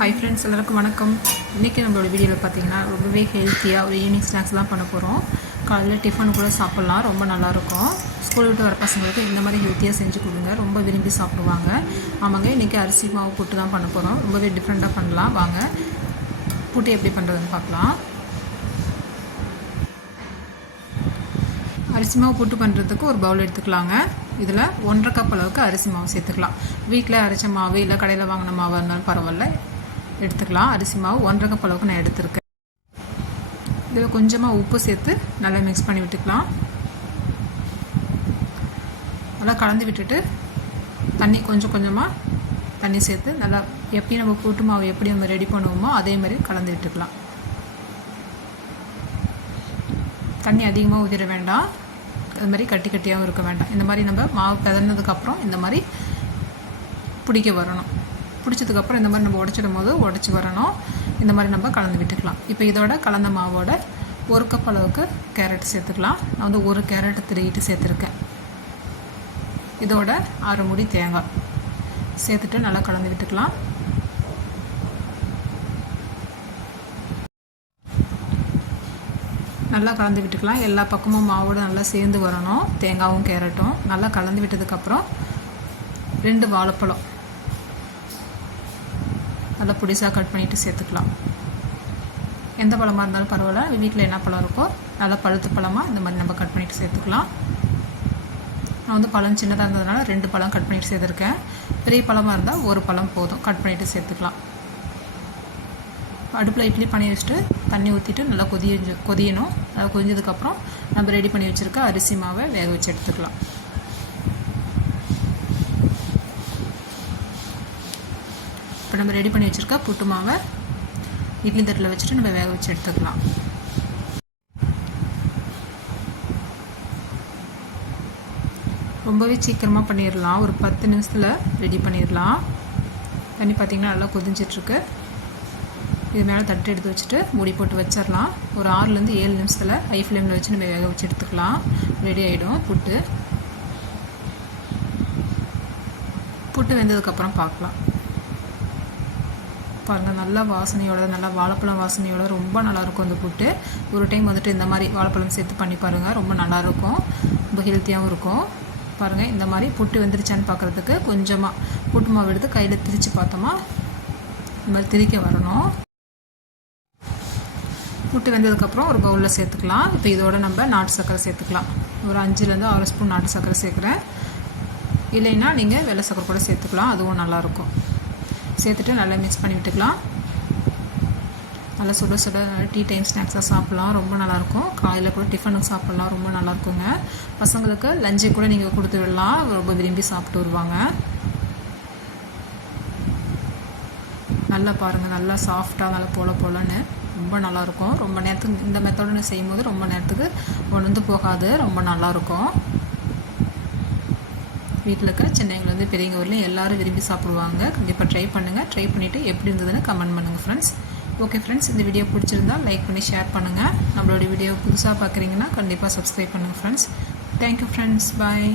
Hi friends, எல்லாருக்கும் வணக்கம். இன்றைக்கி நம்மளோட வீடியோவில் பார்த்தீங்கன்னா ரொம்பவே ஹெல்த்தியாக ஒரு ஈவினிங் ஸ்நாக்ஸ் தான் பண்ண போகிறோம். காலையில் டிஃபன் கூட சாப்பிட்லாம், ரொம்ப நல்லாயிருக்கும். ஸ்கூல் விட்டு வர பசங்களுக்கு இந்த மாதிரி ஹெல்த்தியாக செஞ்சு கொடுங்க, ரொம்ப விரும்பி சாப்பிடுவாங்க. ஆமாங்க, இன்றைக்கி அரிசி மாவு புட்டு தான் பண்ண போகிறோம். ரொம்பவே டிஃப்ரெண்ட்டாக பண்ணலாம். வாங்க புட்டு எப்படி பண்ணுறதுன்னு பார்க்கலாம். அரிசி மாவு புட்டு பண்ணுறதுக்கு ஒரு பவுல் எடுத்துக்கலாங்க. இதில் 1.5 கப் அளவுக்கு அரிசி மாவு சேர்த்துக்கலாம். வீட்டில் அரைச்ச மாவு இல்லை கடையில் வாங்கின மாவாக இருந்தாலும் பரவாயில்ல, எடுத்துக்கலாம். அரிசி மாவு 1.5 கப் அளவுக்கு நான் எடுத்துருக்கேன். இதில் கொஞ்சமாக உப்பு சேர்த்து நல்லா மிக்ஸ் பண்ணி விட்டுக்கலாம். நல்லா கலந்து விட்டுட்டு தண்ணி கொஞ்சம் கொஞ்சமாக தண்ணி சேர்த்து நல்லா எப்பயும் நம்ம புட்டு மாவு எப்படி நம்ம ரெடி பண்ணுவோமோ அதே மாதிரி கலந்து விட்டுக்கலாம். தண்ணி அதிகமாக ஊற்றிட வேண்டாம், அது மாதிரி கட்டி கட்டியாகவும் இருக்க வேண்டாம். இந்த மாதிரி நம்ம மாவு பிதறினதுக்கப்புறம் இந்த மாதிரி பிடிக்க வரணும். பிடிச்சதுக்கப்புறம் இந்த மாதிரி நம்ம உடச்சிடும் போது உடச்சி வரணும். இந்த மாதிரி நம்ம கலந்து விட்டுக்கலாம். இப்போ இதோட கலந்த மாவோட 1 கப் அளவுக்கு கேரட் சேர்த்துக்கலாம். நான் வந்து 1 கேரட் திருகிட்டு சேர்த்துருக்கேன். இதோட 6 மூடி தேங்காய் சேர்த்துட்டு நல்லா கலந்து விட்டுக்கலாம். நல்லா கலந்து விட்டுக்கலாம். எல்லா பக்கமும் மாவோடு நல்லா சேர்ந்து வரணும். தேங்காயும் கேரட்டும் நல்லா கலந்து விட்டதுக்கப்புறம் 2 வாழைப்பழம் நல்லா பொடிசாக கட் பண்ணிவிட்டு சேர்த்துக்கலாம். எந்த பழமாக இருந்தாலும் பரவாயில்ல, வீட்டில் என்ன பழம் இருக்கோ நல்லா பழுத்த பழமாக இந்த மாதிரி நம்ம கட் பண்ணிவிட்டு சேர்த்துக்கலாம். நான் வந்து பழம் சின்னதாக இருந்ததுனால 2 பழம் கட் பண்ணிவிட்டு சேர்த்துருக்கேன். பெரிய பழமாக இருந்தால் 1 பழம் போதும், கட் பண்ணிவிட்டு சேர்த்துக்கலாம். அடுப்பில் இட்லி பண்ணி வச்சுட்டு தண்ணி ஊற்றிட்டு நல்லா கொதியணும். நல்லா கொதிஞ்சதுக்கப்புறம் நம்ம ரெடி பண்ணி வச்சுருக்க அரிசி மாவை வேக வச்சு எடுத்துக்கலாம். இப்போ நம்ம ரெடி பண்ணி வச்சுருக்க புட்டு மாவை இட்லி தட்டில் வச்சுட்டு நம்ம வேக வச்சு எடுத்துக்கலாம். ரொம்பவே சீக்கிரமாக பண்ணிடலாம், ஒரு 10 நிமிஷத்தில் ரெடி பண்ணிடலாம். தண்ணி பார்த்திங்கன்னா நல்லா கொதிஞ்சிட்ருக்கு. இது மேலே தட்டு எடுத்து வச்சுட்டு மூடி போட்டு வச்சிடலாம். ஒரு 6லேருந்து 7 நிமிஷத்தில் ஹை ஃப்ளேமில் வச்சு நம்ம வேக வச்சு எடுத்துக்கலாம். ரெடி ஆகிடும் புட்டு. புட்டு வெந்ததுக்கப்புறம் பார்க்கலாம். பாருங்கள், நல்லா வாசனையோட, நல்லா வாழைப்பழம் வாசனையோட ரொம்ப நல்லாயிருக்கும் இந்த புட்டு. ஒரு டைம் வந்துட்டு இந்த மாதிரி வாழைப்பழம் சேர்த்து பண்ணி பாருங்கள், ரொம்ப நல்லாயிருக்கும், ரொம்ப ஹெல்த்தியாகவும் இருக்கும். பாருங்கள், இந்த மாதிரி புட்டு வெந்துருச்சான்னு பார்க்குறதுக்கு கொஞ்சமாக புட்டு மாவு எடுத்து கையில் திரித்து பார்த்தோமா இந்த மாதிரி திரிக்க வரணும். புட்டு வெந்ததுக்கப்புறம் ஒரு பவுலில் சேர்த்துக்கலாம். இப்போ இதோட நம்ம நாட்டு சர்க்கரை சேர்த்துக்கலாம். ஒரு 5லேருந்து 6 ஸ்பூன் நாட்டு சர்க்கரை சேர்க்குறேன். இல்லைன்னா நீங்கள் வெள்ளை சர்க்கரை கூட சேர்த்துக்கலாம், அதுவும் நல்லாயிருக்கும். சேர்த்துட்டு நல்லா மிக்ஸ் பண்ணி விட்டுக்கலாம். நல்லா சுட சுட டீ டைம் ஸ்நாக்ஸாக சாப்பிட்லாம், ரொம்ப நல்லாயிருக்கும். காலையில் கூட டிஃபனுக்கு சாப்பிட்லாம், ரொம்ப நல்லாயிருக்குங்க. பசங்களுக்கு லஞ்சு கூட நீங்கள் கொடுத்து விடலாம், ரொம்ப விரும்பி சாப்பிட்டு வருவாங்க. நல்லா பாருங்கள், நல்லா சாஃப்டாக நல்லா போலன்னு ரொம்ப நல்லாயிருக்கும். ரொம்ப நேரத்துக்கு இந்த மெத்தோடு செய்யும்போது ரொம்ப நேரத்துக்கு உணர்ந்து போகாது, ரொம்ப நல்லாயிருக்கும். வீட்டில் இருக்க சின்னவங்கலேருந்து பெரியவங்க வரலையும் எல்லோரும் விரும்பி சாப்பிடுவாங்க. கண்டிப்பாக ட்ரை பண்ணுங்கள். ட்ரை பண்ணிவிட்டு எப்படி இருந்ததுன்னு கமெண்ட் பண்ணுங்கள் ஃப்ரெண்ட்ஸ். ஓகே ஃப்ரெண்ட்ஸ், இந்த வீடியோ பிடிச்சிருந்தால் லைக் பண்ணி ஷேர் பண்ணுங்கள். நம்மளோட வீடியோ புதுசாக பார்க்குறீங்கன்னா கண்டிப்பாக சப்ஸ்கிரைப் பண்ணுங்கள் ஃப்ரெண்ட்ஸ். தேங்க்யூ ஃப்ரெண்ட்ஸ், பாய்.